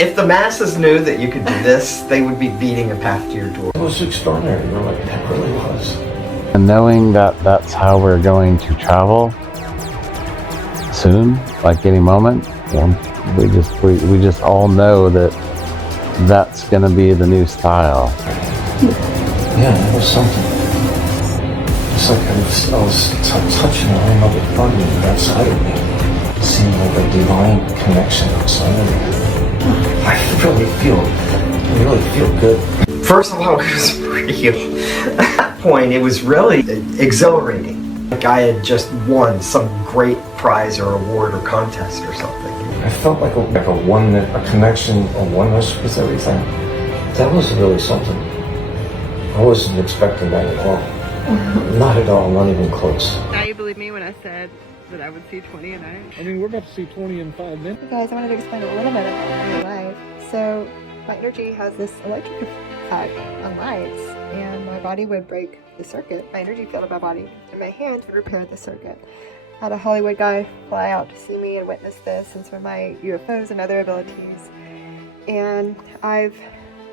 If the masses knew that you could do this, they would be beating a path to your door. It was extraordinary, really. It really was. And knowing that that's how we're going to travel soon, like any moment, we just all know that that's going to be the new style. Yeah, it was something. It's like I was touching the arm of the front of me, outside of me. It seemed like a divine connection outside of me. I really feel good. First of all, it was real. At that point, it was really exhilarating. Like I had just won some great prize or award or contest or something. I felt like a oneness, a connection, a oneness with everything. That was really something. I wasn't expecting that at all. Not at all, not even close. Now you believe me when I said that I would see 20 a night? I mean, we're about to see 20 in 5 minutes. Hey guys, I wanted to explain a little bit about my life. So, my energy has this electric effect on lights, and my body would break the circuit. My energy field of my body, and my hands would repair the circuit. I had a Hollywood guy fly out to see me and witness this and some of my UFOs and other abilities. And I've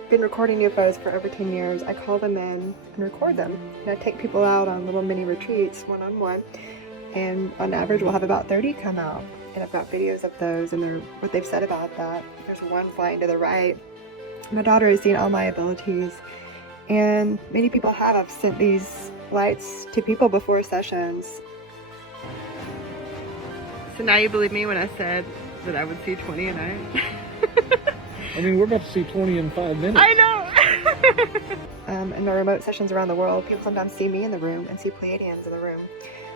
been recording UFOs for over 10 years. I call them in and record them. And I take people out on little mini retreats, one-on-one. And on average, we'll have about 30 come out. And I've got videos of those and what they've said about that. There's one flying to the right. My daughter has seen all my abilities. And many people have. I've sent these lights to people before sessions. So now you believe me when I said that I would see 20 a night? I mean, we're about to see 20 in 5 minutes. I know! In the remote sessions around the world, people sometimes see me in the room and see Pleiadians in the room.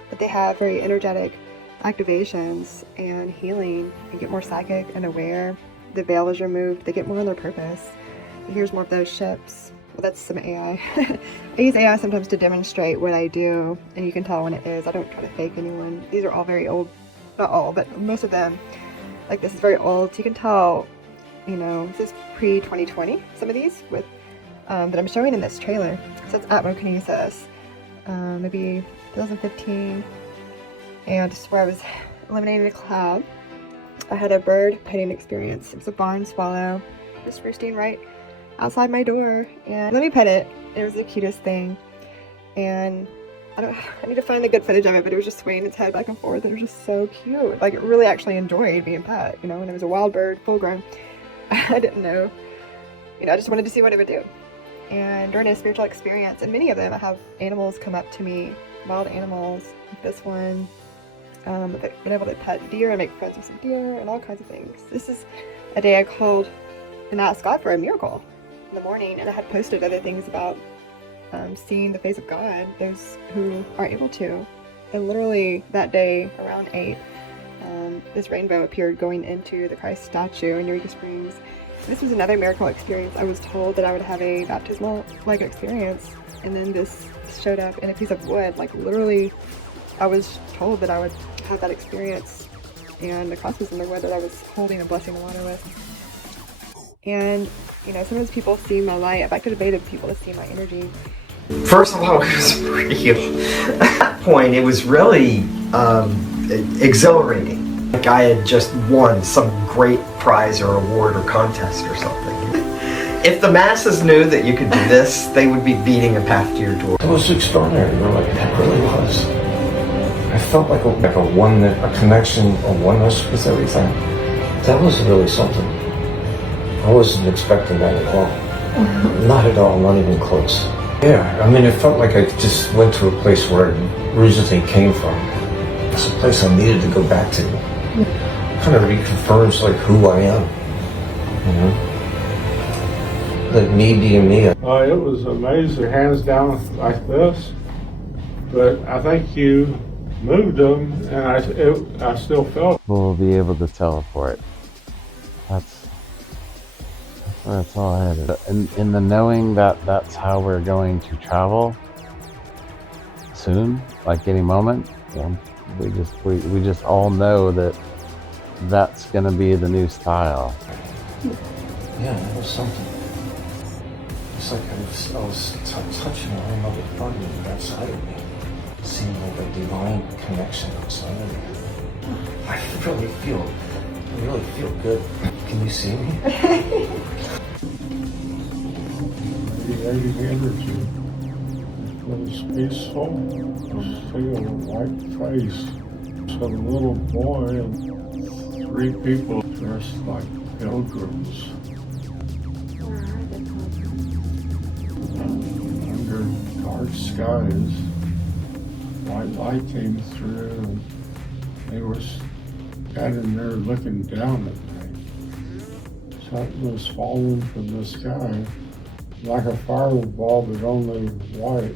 But they have very energetic activations and healing and get more psychic and aware. The veil is removed. They get more on their purpose. And here's more of those ships. Well, that's some AI. I use AI sometimes to demonstrate what I do, and you can tell when it is. I don't try to fake anyone. These are all very old. Not all, but most of them. Like this is very old. So you can tell, you know, this is pre-2020, some of these with that I'm showing in this trailer. So it's atmokinesis. Maybe 2015, and this is where I was eliminating a cloud. I had a bird petting experience. It was a barn swallow, just roosting right outside my door, and let me pet it. It was the cutest thing, and I need to find the good footage of it, but it was just swaying its head back and forth. It was just so cute. Like it really actually enjoyed being pet, you know. And it was a wild bird, full grown. I didn't know, you know. I just wanted to see what it would do. And during a spiritual experience, and many of them, I have animals come up to me, wild animals, like this one. I've been able to pet deer and make friends with some deer and all kinds of things. This is a day I called and asked God for a miracle in the morning, and I had posted other things about seeing the face of God, those who are able to. And literally that day, around 8, this rainbow appeared going into the Christ statue in Eureka Springs. This was another miracle experience. I was told that I would have a baptismal-like experience, and then this showed up in a piece of wood. Like literally, I was told that I would have that experience, and the cross was in the wood that I was holding and blessing the water with. And, you know, sometimes people see my light. I've activated people to see my energy. First of all, it was real. At that point, it was really exhilarating. Like I had just won some great prize or award or contest or something. If the masses knew that you could do this, they would be beating a path to your door. It was extraordinary, really. It really was. I felt like a oneness, a connection, a oneness with everything. That was really something. I wasn't expecting that at all. Not at all, not even close. Yeah, I mean, it felt like I just went to a place where I originally came from. It's a place I needed to go back to. It kind of reconfirms like who I am, you know? Like me being me. It was amazing, hands down like this, but I think you moved them, and I still felt. We'll be able to teleport. That's all I had. In the knowing that that's how we're going to travel soon, like any moment, we just all know that that's going to be the new style. Yeah, it was something. It's like I was touching the arm of the front of me, outside of me. It seemed like a divine connection outside of me. I I really feel good. Can you see me? Radiating energy. It feels peaceful. Just see a white face. Some little boy and 3 people dressed like pilgrims. Under dark skies, white light came through and they were standing there looking down at me. Something was falling from the sky like a fireball, but only white.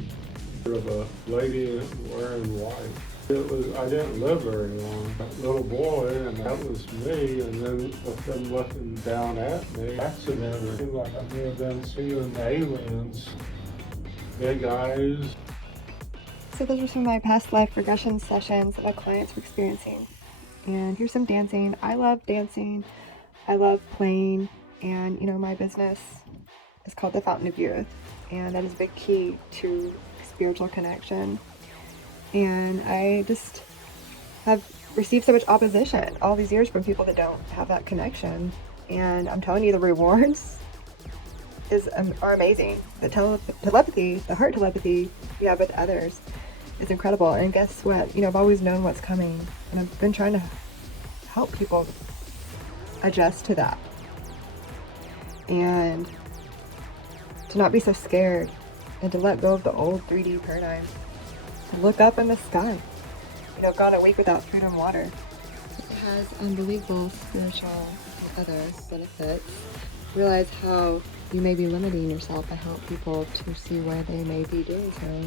Of a lady wearing white. I didn't live very long. That little boy, and that was me, and then with them looking down at me, accidentally, it seemed like I may have been seeing aliens, big eyes. So those are some of my past life regression sessions that my clients were experiencing. And here's some dancing. I love dancing. I love playing. And, you know, my business is called The Fountain of Youth. And that is a big key to spiritual connection. And I just have received so much opposition all these years from people that don't have that connection. And I'm telling you, the rewards are amazing. The telepathy, the heart telepathy you have with others is incredible. And guess what? You know, I've always known what's coming. And I've been trying to help people adjust to that. And to not be so scared. And to let go of the old 3D paradigm. To look up in the sky. You know, I've gone a week without food and water. It has unbelievable spiritual and other benefits. Realize how you may be limiting yourself. I help people to see why they may be doing so.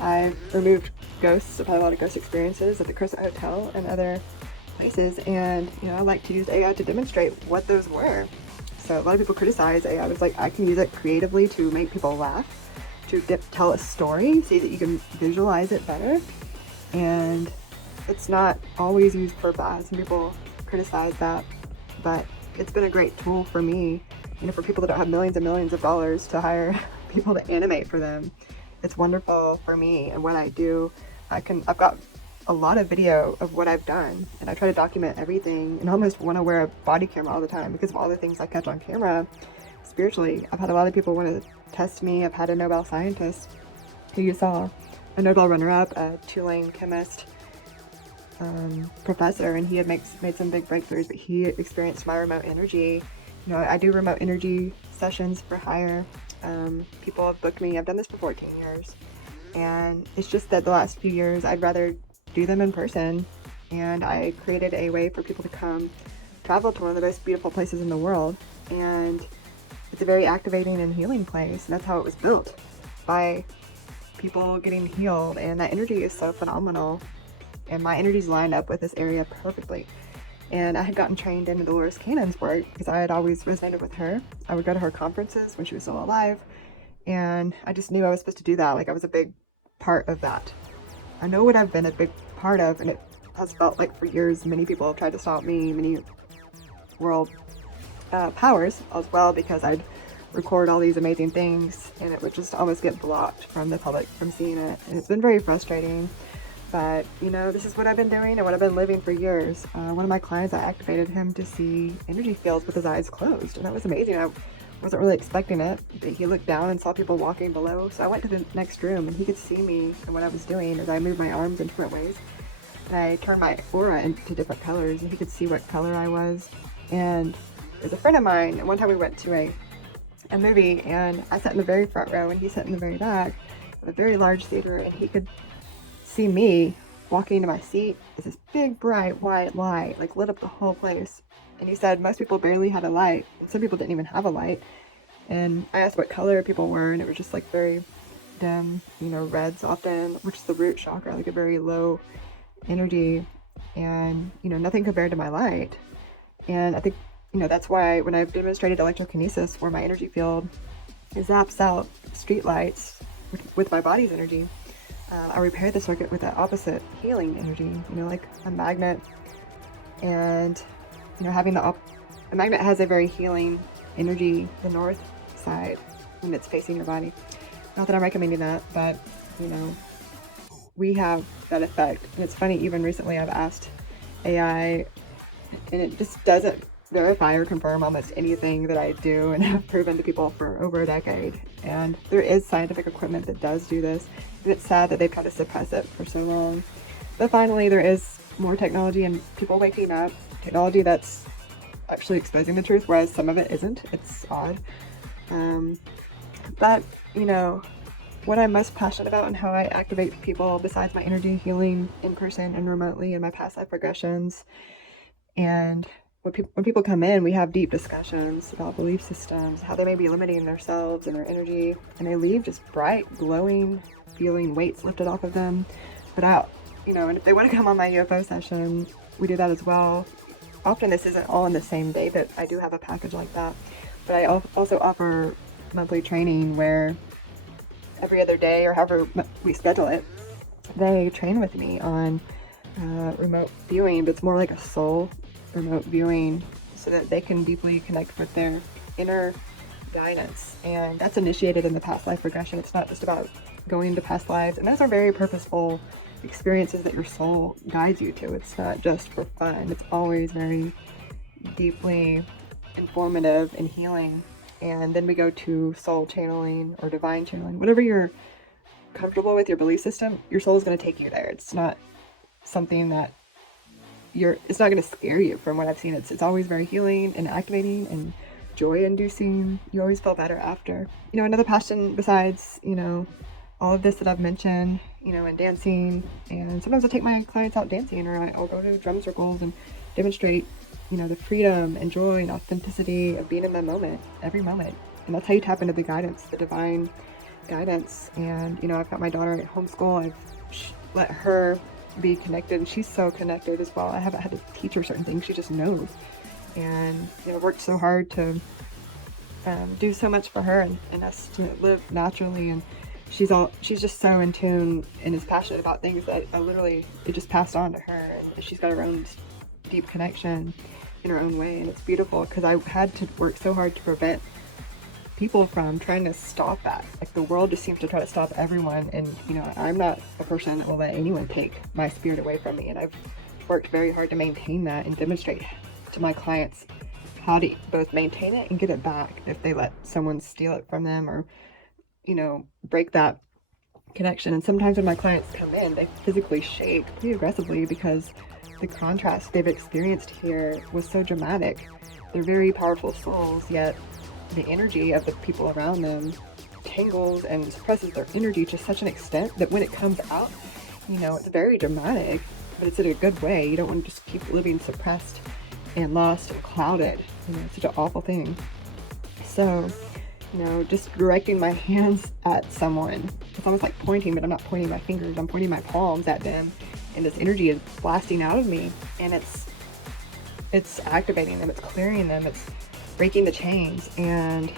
I've removed ghosts. I've had a lot of ghost experiences at the Crescent Hotel and other places. And, you know, I like to use AI to demonstrate what those were. So a lot of people criticize AI. I was like, I can use it creatively to make people laugh, to tell a story, so that you can visualize it better. And it's not always used for bad. Some people criticize that, but it's been a great tool for me. You know, for people that don't have millions and millions of dollars to hire people to animate for them. It's wonderful for me and what I do. I've got a lot of video of what I've done, and I try to document everything, and almost want to wear a body camera all the time because of all the things I catch on camera. Spiritually, I've had a lot of people want to test me. I've had a Nobel scientist who you saw, a Nobel runner-up, a Tulane chemist, professor, and he had made some big breakthroughs, but he experienced my remote energy. You know, I do remote energy sessions for hire. People have booked me. I've done this for 14 years, and it's just that the last few years I'd rather do them in person, and I created a way for people to come travel to one of the most beautiful places in the world, and it's a very activating and healing place, and that's how it was built, by people getting healed, and that energy is so phenomenal, and my energy's lined up with this area perfectly. And I had gotten trained in Dolores Cannon's work because I had always resonated with her. I would go to her conferences when she was still alive, and I just knew I was supposed to do that. Like, I was a big part of that. I know what I've been a big part of, and it has felt like for years many people have tried to stop me, many world powers as well, because I'd record all these amazing things and it would just almost get blocked from the public from seeing it. And it's been very frustrating. But, you know, this is what I've been doing and what I've been living for years. One of my clients, I activated him to see energy fields with his eyes closed. And that was amazing. I wasn't really expecting it. But he looked down and saw people walking below. So I went to the next room and he could see me and what I was doing as I moved my arms in different ways. And I turned my aura into different colors and he could see what color I was. And there's a friend of mine, and one time we went to a movie and I sat in the very front row and he sat in the very back of a very large theater, and he could see me walking to my seat with this big bright white light, like lit up the whole place. And he said most people barely had a light, and some people didn't even have a light. And I asked what color people were, and it was just like very dim, you know, reds often, which is the root chakra, like a very low energy, and, you know, nothing compared to my light. And I think, you know, that's why when I've demonstrated electrokinesis, where my energy field zaps out street lights with my body's energy, I repair the circuit with that opposite healing energy, you know, like a magnet. And, you know, having a magnet has a very healing energy, the north side, when it's facing your body. Not that I'm recommending that, but, you know, we have that effect. And it's funny, even recently I've asked AI and it just doesn't verify or confirm almost anything that I do and have proven to people for over a decade. And there is scientific equipment that does do this, and it's sad that they've tried to suppress it for so long. But finally, there is more technology and people waking up, technology that's actually exposing the truth, whereas some of it isn't. It's odd. But, you know, what I'm most passionate about and how I activate people besides my energy healing in person and remotely in my past life regressions. And when people come in, we have deep discussions about belief systems, how they may be limiting themselves and their energy, and they leave just bright, glowing, feeling weights lifted off of them. But and if they want to come on my UFO session, we do that as well. Often this isn't all in the same day, but I do have a package like that. But I also offer monthly training where every other day or however we schedule it, they train with me on remote viewing, but it's more like a soul remote viewing so that they can deeply connect with their inner guidance. And that's initiated in the past life regression. It's not just about going into past lives, and those are very purposeful experiences that your soul guides you to. It's not just for fun. It's always very deeply informative and healing. And then we go to soul channeling or divine channeling. Whatever you're comfortable with, your belief system, your soul is going to take you there. It's not something that it's not going to scare you. From what I've seen, it's always very healing and activating and joy inducing. You always feel better after. Another passion besides, all of this that I've mentioned, and dancing. And sometimes I take my clients out dancing, or I'll go to drum circles and demonstrate, the freedom and joy and authenticity of being in the moment, every moment. And that's how you tap into the guidance, the divine guidance. And, I've got my daughter at homeschool. I've let her be connected, and she's so connected as well. I haven't had to teach her certain things. She just knows. And, worked so hard to do so much for her and us to live naturally. And she's just so in tune and is passionate about things that it just passed on to her. And she's got her own deep connection in her own way. And it's beautiful because I had to work so hard to prevent people from trying to stop that. Like, the world just seems to try to stop everyone. And, I'm not a person that will let anyone take my spirit away from me. And I've worked very hard to maintain that and demonstrate to my clients how to both maintain it and get it back if they let someone steal it from them or, break that connection. And sometimes when my clients come in, they physically shake pretty aggressively because the contrast they've experienced here was so dramatic. They're very powerful souls, yet the energy of the people around them tangles and suppresses their energy to such an extent that when it comes out, it's very dramatic, but it's in a good way. You don't want to just keep living suppressed and lost and clouded. It's such an awful thing. So, just directing my hands at someone, it's almost like pointing, but I'm not pointing my fingers, I'm pointing my palms at them, and this energy is blasting out of me, and it's activating them, it's clearing them, it's breaking the chains. And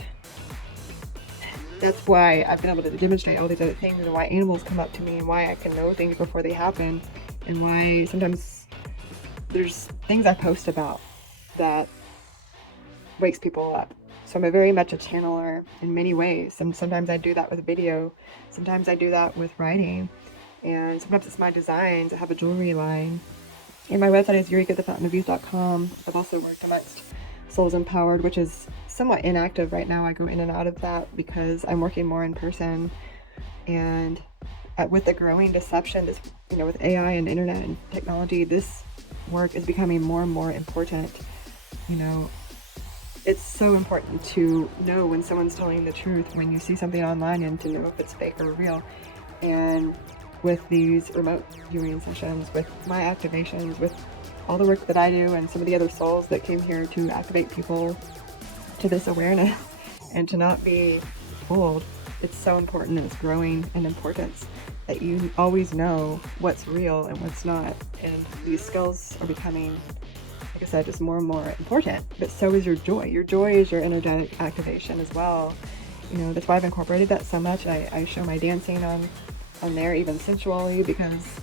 that's why I've been able to demonstrate all these other things, and why animals come up to me, and why I can know things before they happen, and why sometimes there's things I post about that wakes people up. So I'm very much a channeler in many ways. And sometimes I do that with video, sometimes I do that with writing, and sometimes it's my designs. I have a jewelry line, and my website is eurekathefountainofyouth.com. I've also worked amongst Souls Empowered, which is somewhat inactive right now. I go in and out of that because I'm working more in person. And with the growing deception, with AI and internet and technology, this work is becoming more and more important. It's so important to know when someone's telling the truth, when you see something online, and to know if it's fake or real. And with these remote viewing sessions, with my activations, with all the work that I do, and some of the other souls that came here to activate people to this awareness and to not be fooled, it's so important, and it's growing in importance that you always know what's real and what's not. And these skills are becoming, like I said, just more and more important. But so is your joy. Your joy is your energetic activation as well. That's why I've incorporated that so much. I show my dancing on there, even sensually, because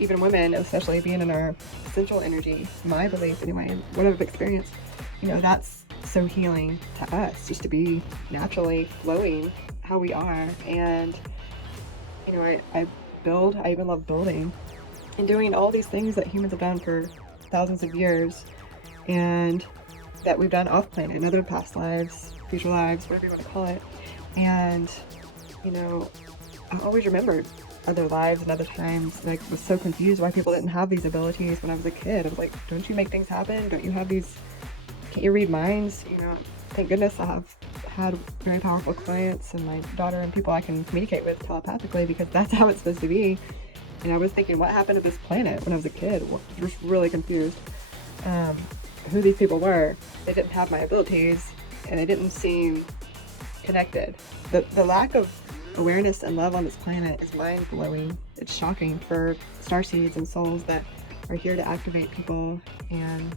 even women, especially being in our sensual energy, my belief anyway, and what I've experienced, that's so healing to us, just to be naturally flowing how we are. And I even love building and doing all these things that humans have done for thousands of years. and that we've done off planet in other past lives, future lives, whatever you want to call it. And, you know, I always remembered other lives and other times, and I was so confused why people didn't have these abilities when I was a kid. I was like, don't you make things happen? Don't you have these, can't you read minds? You know, thank goodness I have had very powerful clients and my daughter and people I can communicate with telepathically, because that's how it's supposed to be. And I was thinking, what happened to this planet when I was a kid? I was just really confused who these people were. They didn't have my abilities, and they didn't seem connected. The lack of awareness and love on this planet is mind-blowing. It's shocking for starseeds and souls that are here to activate people, and,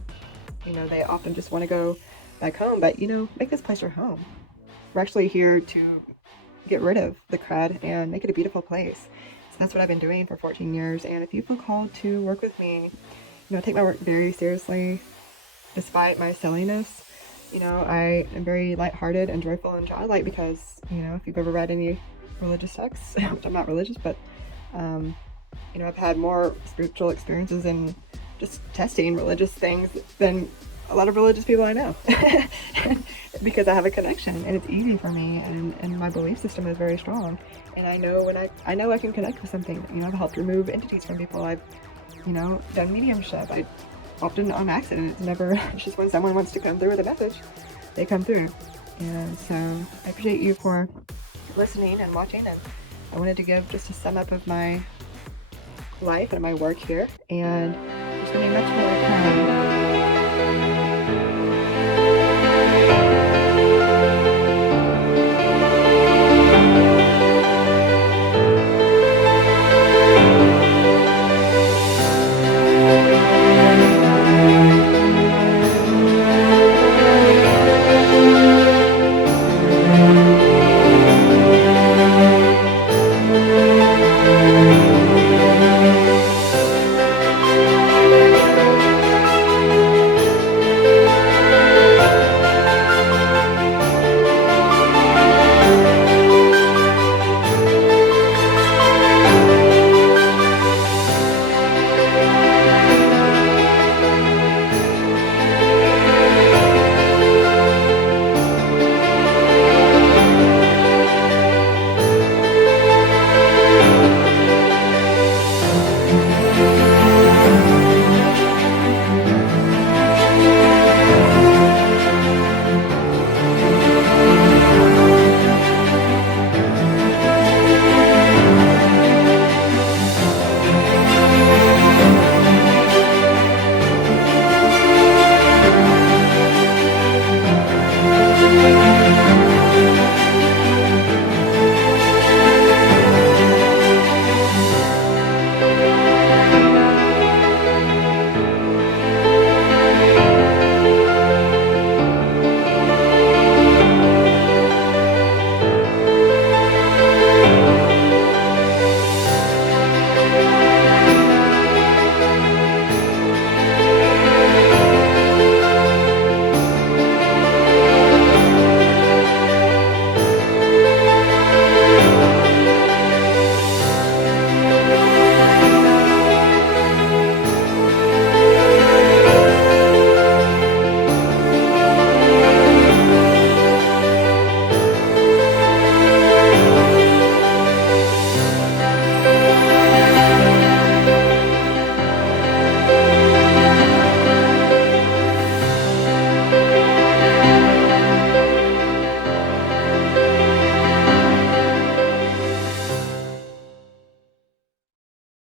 you know, they often just want to go back home, but, you know, make this place your home. We're actually here to get rid of the crud and make it a beautiful place. So that's what I've been doing for 14 years, and if you feel called to work with me, you know, take my work very seriously, despite my silliness. You know, I am very lighthearted and joyful and childlike because, you know, if you've ever read any religious texts, which I'm not religious, but, you know, I've had more spiritual experiences and just testing religious things than a lot of religious people I know. Because I have a connection, and it's easy for me, and my belief system is very strong. And I know when I know I can connect with something. You know, I've helped remove entities from people. I've, you know, done mediumship. I often on accident. It's never, it's just when someone wants to come through with a message, they come through. And so I appreciate you for listening and watching, and I wanted to give just a sum up of my life and my work here, and there's going to be much more coming.